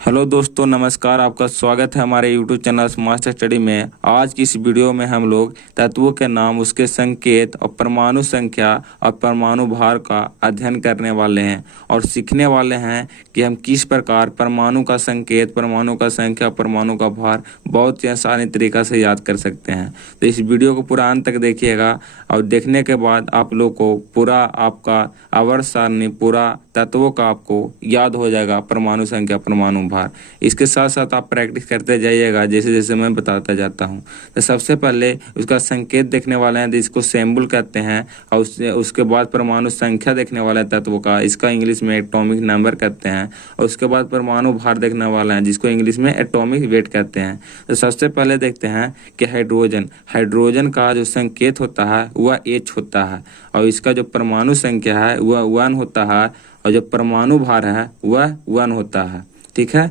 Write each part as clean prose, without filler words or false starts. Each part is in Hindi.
हेलो दोस्तों, नमस्कार। आपका स्वागत है हमारे यूट्यूब चैनल स्मार्ट स्टडी में। आज की इस वीडियो में हम लोग तत्वों के नाम, उसके संकेत और परमाणु संख्या और परमाणु भार का अध्ययन करने वाले हैं और सीखने वाले हैं कि हम किस प्रकार परमाणु का संकेत, परमाणु का संख्या, परमाणु का भार बहुत ही आसानी तरीक़ा से याद कर सकते हैं। तो इस वीडियो को पूरा अंत तक देखिएगा और देखने के बाद आप लोग को पूरा आपका आवर्त सारणी, पूरा तत्वों का आपको याद हो जाएगा, परमाणु संख्या, परमाणु भार। इसके साथ साथ आप प्रैक्टिस करते जाइएगा जैसे जैसे मैं बताता जाता हूँ। तो सबसे पहले उसका संकेत देखने वाले हैं, जिसको सिंबल कहते हैं, और उसके बाद परमाणु संख्या देखने वाले हैं तत्वों का, इसका इंग्लिश में एटॉमिक नंबर कहते हैं। और उसके बाद परमाणु भार देखने वाला है, जिसको इंग्लिश में एटॉमिक वेट कहते हैं। तो सबसे पहले देखते हैं कि हाइड्रोजन का जो संकेत होता है वह H होता है, और इसका जो परमाणु संख्या है वह 1 होता है, और जो परमाणु भार है वह 1 होता है। ठीक है।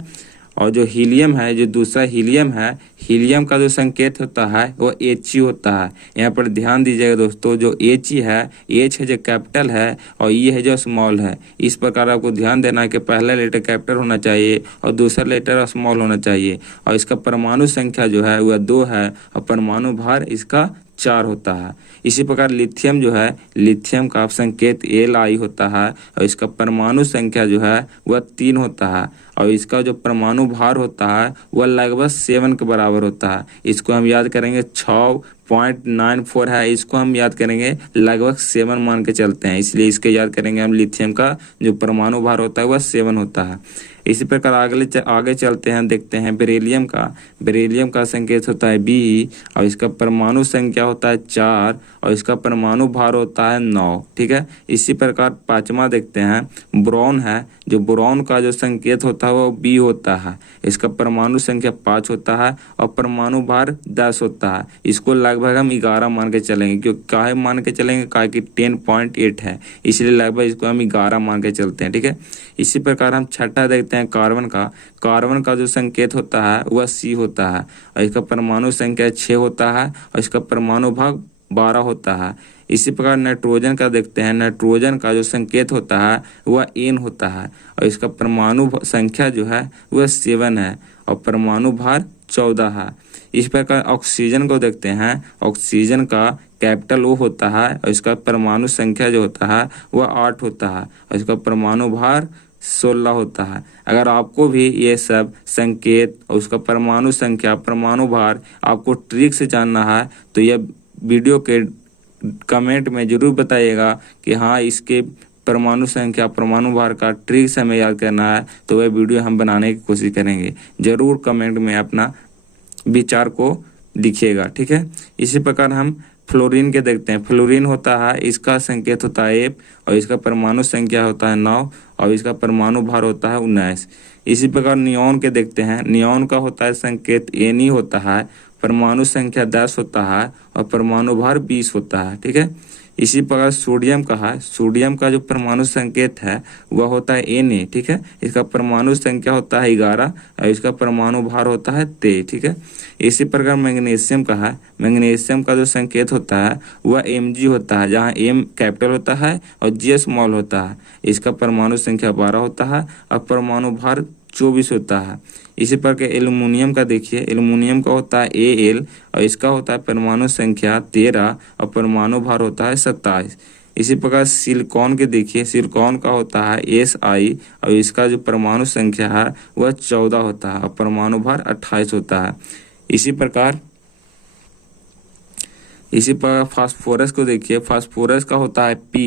और जो हीलियम है, जो दूसरा हीलियम है, हीलियम का जो संकेत होता है वो He होता है। यहाँ पर ध्यान दीजिएगा दोस्तों, जो He है, H है जो कैपिटल है और E है जो स्मॉल है। इस प्रकार आपको ध्यान देना है कि पहला लेटर कैपिटल होना चाहिए और दूसरा लेटर स्मॉल होना चाहिए। और इसका परमाणु संख्या जो है वह 2 है और परमाणु भार इसका 4 होता है। इसी प्रकार लिथियम जो है, लिथियम का संकेत Li होता है और इसका परमाणु संख्या जो है वह 3 होता है, और इसका जो परमाणु भार होता है वह लगभग 7 के बराबर होता है। इसको हम याद करेंगे 6.94 है, इसको हम याद करेंगे लगभग 7 मान के चलते हैं, इसलिए इसके याद करेंगे हम। लिथियम का जो परमाणु भार होता है वह 7 होता है। इसी प्रकार आगे चलते हैं, देखते हैं बेरिलियम का संकेत होता है Be, और इसका परमाणु संख्या होता है 4 और इसका परमाणु भार होता है 9। ठीक है। इसी प्रकार पांचवा देखते हैं बोरॉन है, जो बोरॉन का जो संकेत होता है वो B होता है, इसका परमाणु संख्या 5 होता है और परमाणु भार 10 होता है। इसको लगभग हम 11 मान के चलेंगे, क्योंकि काहे मान के चलेंगे, काहे कि 10.8 है, इसलिए लगभग इसको हम 11 मान के चलते हैं। ठीक है। इसी प्रकार हम छठा देखते हैं कार्बन का जो संकेत होता है वह C होता है, और इसका परमाणु संख्या 6 होता है और इसका परमाणु भाग 12 होता है। इसी प्रकार नाइट्रोजन का देखते हैं, नाइट्रोजन का जो संकेत होता है वह N होता है और इसका परमाणु संख्या जो है वह 7 है और परमाणु भार 14 है। इस प्रकार ऑक्सीजन को देखते हैं, ऑक्सीजन का कैपिटल O होता है और इसका परमाणु संख्या जो होता है वह 8 होता है और इसका परमाणु भार 16 होता है। अगर आपको भी ये सब संकेत और उसका परमाणु संख्या, परमाणु भार आपको ट्रिक से जानना है तो यह वीडियो के कमेंट में जरूर बताइएगा कि हाँ, इसके परमाणु संख्या, परमाणु भार का ट्रिक से हमें याद करना है, तो वह वीडियो हम बनाने की कोशिश करेंगे। जरूर कमेंट में अपना विचार को लिखिएगा। ठीक है। इसी प्रकार हम फ्लोरीन के देखते हैं। फ्लोरीन होता है, इसका संकेत होता है F और इसका परमाणु संख्या होता है 9 और इसका परमाणु भार होता है 19। इसी प्रकार नियॉन के देखते हैं। नियॉन का होता है संकेत Ne होता है, परमाणु संख्या 10 होता है और परमाणु भार 20 होता है। ठीक है। इसी प्रकार सोडियम का है, सोडियम का जो परमाणु संकेत है वह होता है Na। ठीक है। इसका परमाणु संख्या होता है 11 और इसका परमाणु भार होता है 23। ठीक है। इसी प्रकार मैग्नीशियम का है, मैग्नीशियम का जो संकेत होता है वह Mg होता है, जहाँ M कैपिटल होता है और G स्मॉल होता है। इसका परमाणु संख्या 12 होता है और परमाणु भार 24 होता है। इसी प्रकार एल्युमिनियम का देखिए, एल्युमिनियम का होता है Al और इसका होता है परमाणु संख्या 13 और परमाणु भार होता है 27। इसी प्रकार सिलिकॉन के देखिए, सिलिकॉन का होता है Si और इसका जो परमाणु संख्या है वह 14 होता है और परमाणु भार 28 होता है। इसी प्रकार फास्फोरस को देखिए, फास्फोरस का होता है P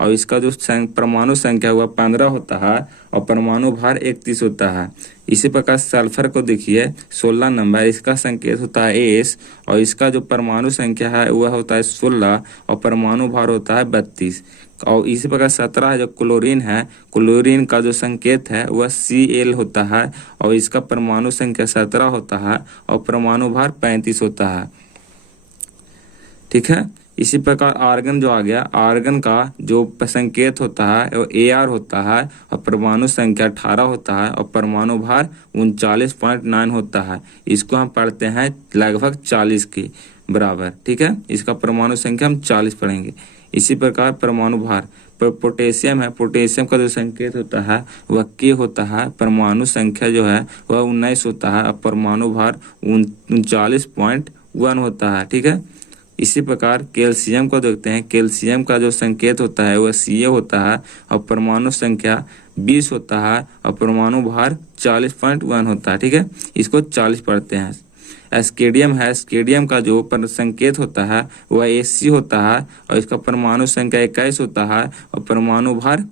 और इसका जो परमाणु संख्या हुआ 15 होता है और परमाणु भार 31 होता है। इसी प्रकार सल्फर को देखिए, 16 नंबर, इसका संकेत होता है S और इसका जो परमाणु संख्या है वह होता है 16 और परमाणु भार होता है 32। और इसी प्रकार 17 जो क्लोरीन है, क्लोरीन का जो संकेत है वह Cl होता है और इसका परमाणु संख्या 17 होता है और परमाणु भार 35 होता है। ठीक है। इसी प्रकार आर्गन जो आ गया, आर्गन का जो संकेत होता है वो Ar होता है और परमाणु संख्या 18 होता है और परमाणु भार 39.9 होता है। इसको हम पढ़ते हैं लगभग 40 के बराबर। ठीक है। इसका परमाणु संख्या हम 40 पढ़ेंगे। इसी प्रकार परमाणु भार, पोटेशियम है, पोटेशियम का जो संकेत होता है वह के होता है, परमाणु संख्या जो है वह 19 होता है और परमाणु भार 39.1 होता है। ठीक है, इसी प्रकार कैल्शियम को देखते हैं। कैल्शियम का जो संकेत होता है वह Ca होता है और परमाणु संख्या 20 होता है और परमाणु भार 40.1 होता है। ठीक है, इसको 40 पढ़ते हैं। एस्केडियम है, एस्केडियम का जो संकेत होता है वह Ag होता है और इसका परमाणु संख्या 21 होता है और परमाणु भार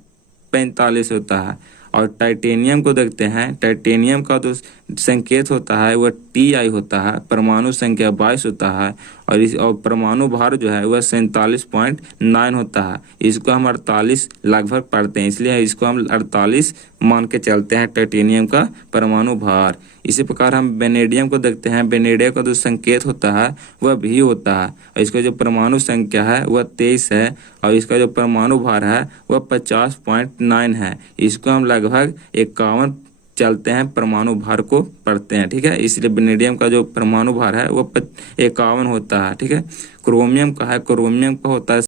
45 होता है। और टाइटेनियम को देखते हैं। टाइटेनियम का जो संकेत होता है वह Ti होता है, परमाणु संख्या 22 होता है और परमाणु भार जो है वह 47.9 होता है। इसको हम 48 लगभग पढ़ते हैं, इसलिए इसको हम 48 मान के चलते हैं टाइटेनियम का परमाणु भार। इसी प्रकार हम वेनेडियम को देखते हैं। वेनेडियम का जो संकेत होता है वह भी होता है और इसका जो परमाणु संख्या है वह 23 है और इसका जो परमाणु भार है वह 50.9 है। इसको हम लगभग 51 चलते हैं परमाणु भार को पढ़ते हैं। ठीक है, इसलिए वेनेडियम का जो परमाणु भार है वह 51 होता है। ठीक है, क्रोमियम का है। क्रोमियम का होता है